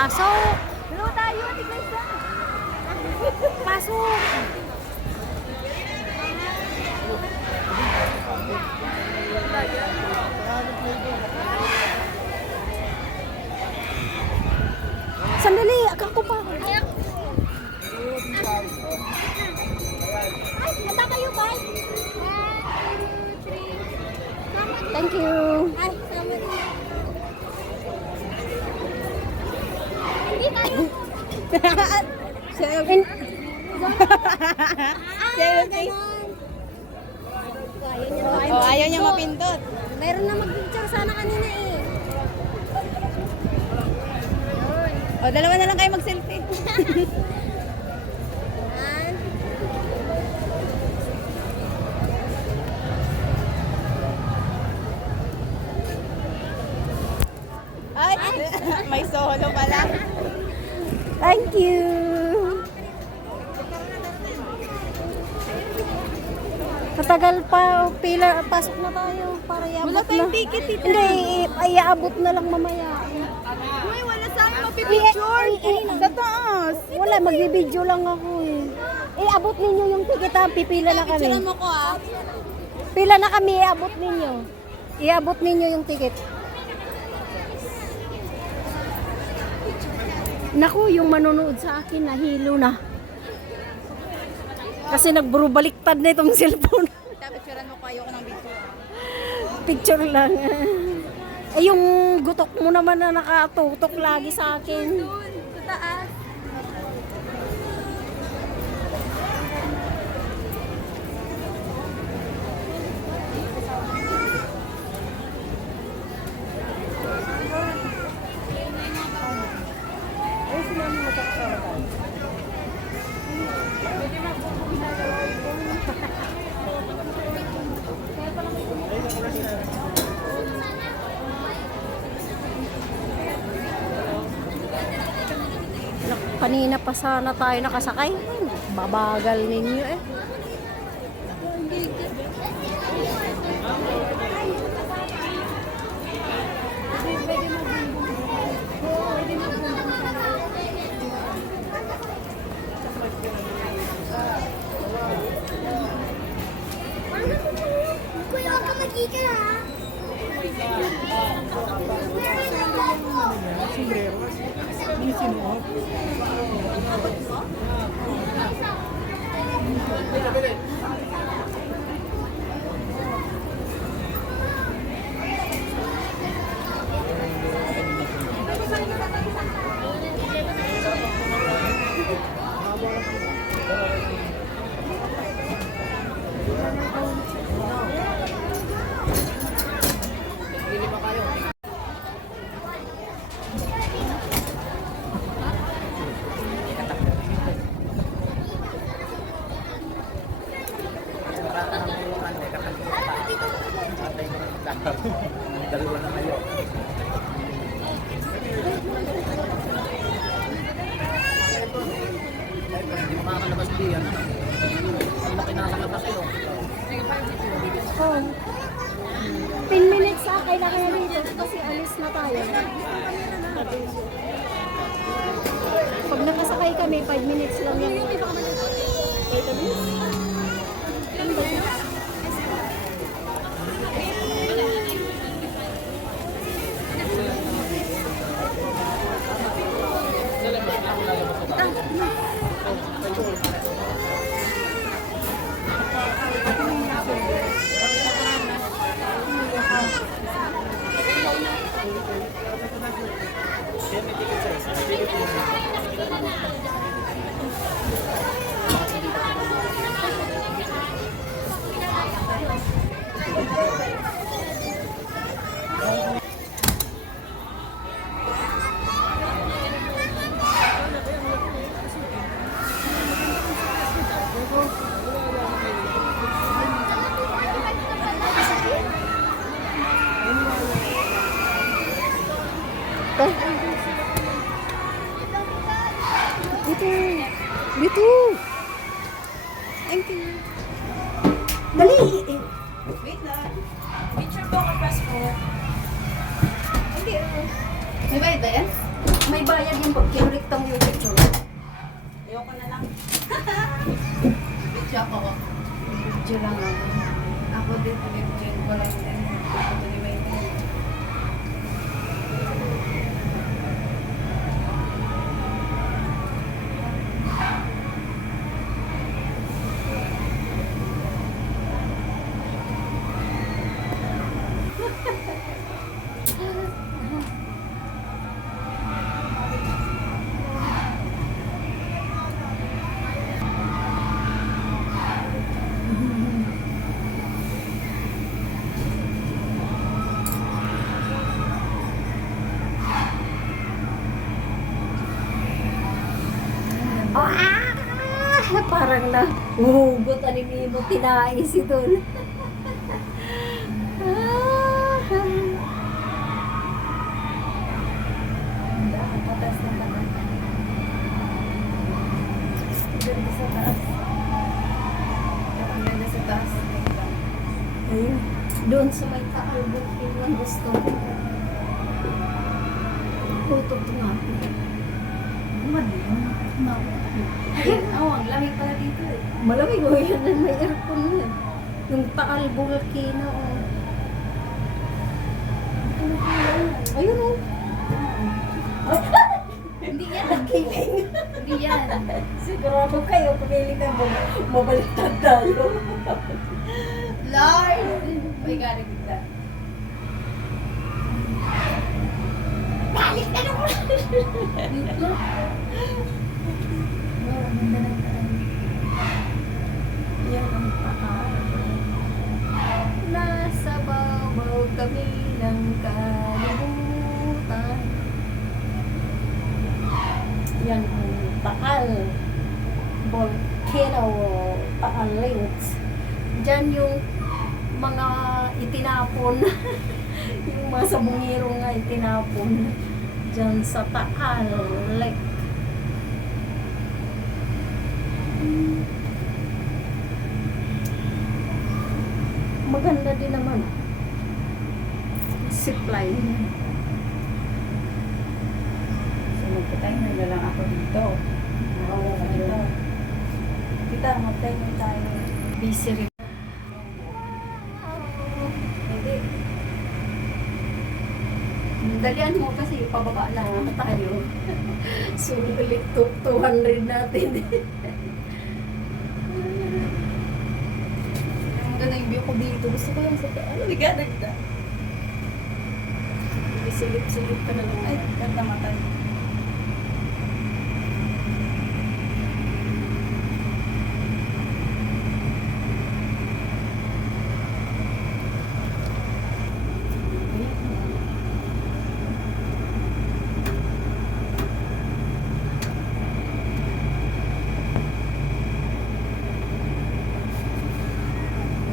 Pasok! Hello tayo, tignan siya! Pasok! Sandali, akak ko pa. Ay, handa kayo ba? 1, 2, 3. Thank you. Ay, sama din. Hindi tayo. Selfie. Oh, ayaw niya mapindot. Meron na mag-picture sana kanina eh. O, dalawa na lang kayo mag-selfie. Ay, may solo pala. Thank you. Matagal pa, pila, pasok na tayo para iabot Wala na. tayong ticket dito. Hindi, iaabot na lang mamaya. Uy, wala saan mapipicture. Sa taas. Wala, magbibideo lang ako eh. Iabot ninyo yung ticket ha, pipila na kami. Picturean mo ko ah. Pila na kami, iabot ninyo. Iabot ninyo yung ticket. Naku, yung manonood sa akin, nahilo na. Kasi nagburubaliktad na itong cellphone. Picturean mo ko, ayoko ng video. Picture lang. Eh, yung gutok mo naman na nakatutok lagi sa akin. Sa taas. Kanina pa sana tayo nakasakay. Babagal ninyo eh. Kuya, huwag ka mag-ikan ha. Dalawa na kayo. Hindi mo makakalabas diyan. Ang laki na sa labas kayo. Oh. 10 minutes sa kailangan na dito kasi alis na tayo. Pag nakasakay kami, 5 minutes lang yan. pag kinuliktang yung picture. Ayoko na lang. Video ako. Video lang ako. Ako din, video ko lang din. Ito ni Wayne. Parang na huhugot ani Mimo tinais ito. Patas na naman. Ganda sa taas. Ang ganda sa taas. Ayun. Doon sa may takalbog yung gusto ko. Tutok nga. Mali yun. Ayan, ang lamig pala dito eh. Malamig o yan na may aircon na. Yung Taal Volcano. Oh. Ayun o. Hindi yan, nakiling. Hindi yan. Sigurado kayo, pumili ka mo. Mabaliktad tayo. Lord! May galing kita. Balik na naman! Wait lang. Wow, ang ganda ng taan. Yan ang Taal. Nasa babaw kami ng kalibutan. Yan ang Taal Volcano, Taal Links. Diyan yung mga itinapon. Yung mga sabungero nga itinapon. Diyan sa Taal Lake. Maganda din naman. Zipline. So, magpatayin na lang ako dito. Oo, ayun. Kita, magtayin tayo. Busy rin. Hindi. Dalian mo kasi pababa na tayo. Sulit 200 natin. Ang ganda yung view ko dito. Gusto ko yung sa ano, ligada kita. Silip-silip ka na lang. Ay, ganda mata.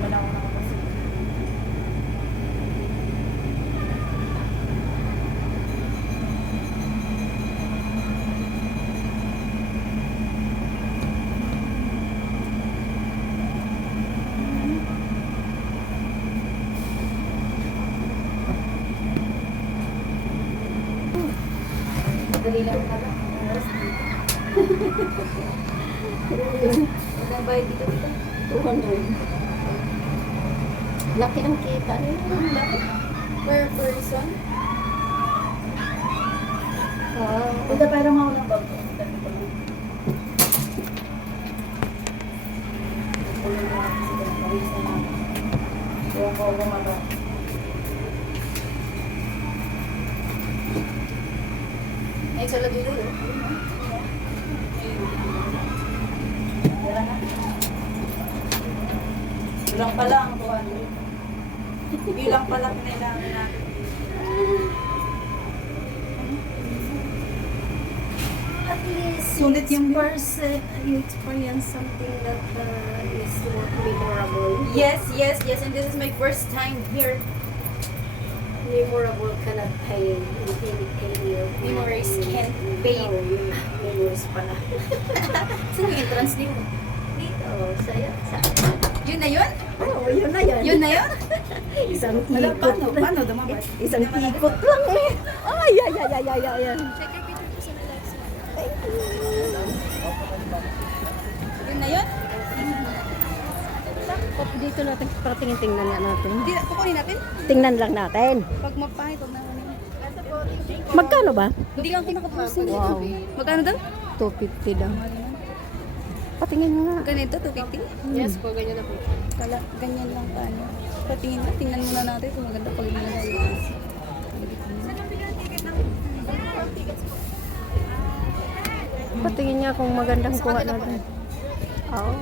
Wala ko na kasi. Madali lang pala. Oras dito. Wala bayad dito dito. 200. Laki ng kita nila. Laki. Per person? Wow. Punta parang ako ng bag. Punta dito lang. Punta na ako sa pawis na namin. Kaya ako bumaba. Ay, sala dito yun. Wala na. Bilang pala ang 200. Bilang pala pinailangan natin. At least Sulit yung you experience something that is memorable. Yes, yes, yes. And this is my first time here. Memorable cannot pay in Memories can't pay. No, memories pala. Saan yung entrance din mo? Dito, saya. Yun na yun? Oh, yun na yan. Yun na yun? Isang Wala, ikot. paano dumabas? Isang ikot lang eh. Ay, ay, ay, ay, ay, ay, ay. Check your picture ko sa live. Yun na yun? Dito natin, para tingin-tingnan nga natin. Hindi, kukunin natin. Tingnan lang natin. Pag mapahit, huwag na kunin. Magkano ba? Hindi lang ako nakapusin. Wow. Magkano daw? 250 daw. Patingin nga. Ganito, 250? Yes po, ganyan na po. Kala, ganyan lang paano. Patingin na, tingnan muna natin kung maganda pag nilagay. Patingin niya kung magandang kuha natin. Oh,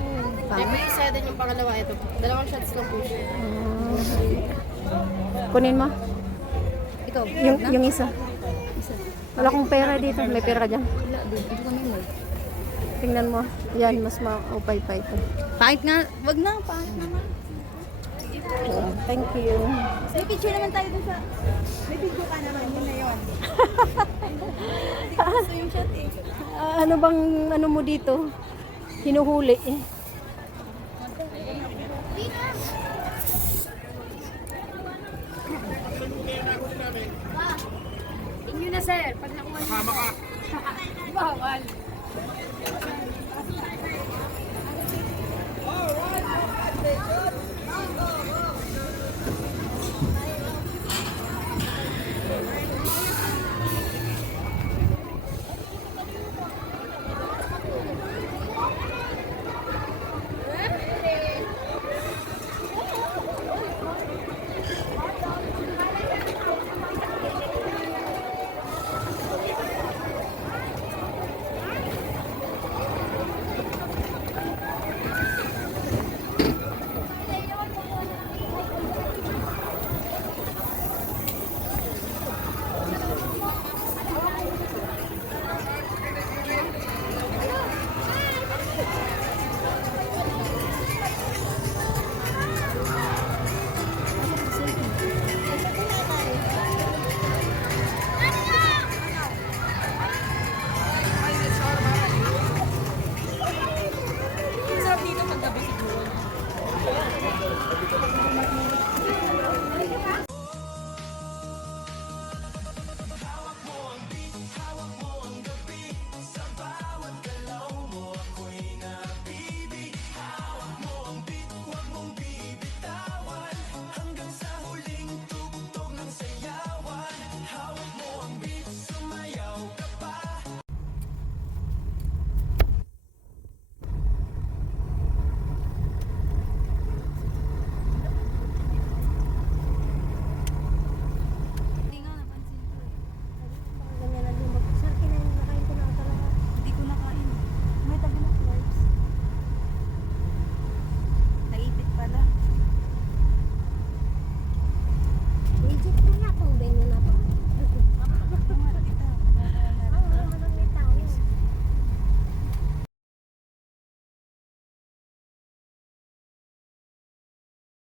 Ay, may isa din yung pangalawa. Ito po. Dalawang shots lang po siya. Kunin mo. Ito, Yung isa. Wala kong pera dito. May pera dyan. wala, dito kami mo. Tingnan mo. Yan, mas maupay-pay ito. Pahit nga, wag na, pahit naman. Thank you. May picture naman tayo dun sa... May picture ka naman, yun na yun. Hindi ko gusto yung shot eh. Ano bang ano mo dito? Hinuhuli eh.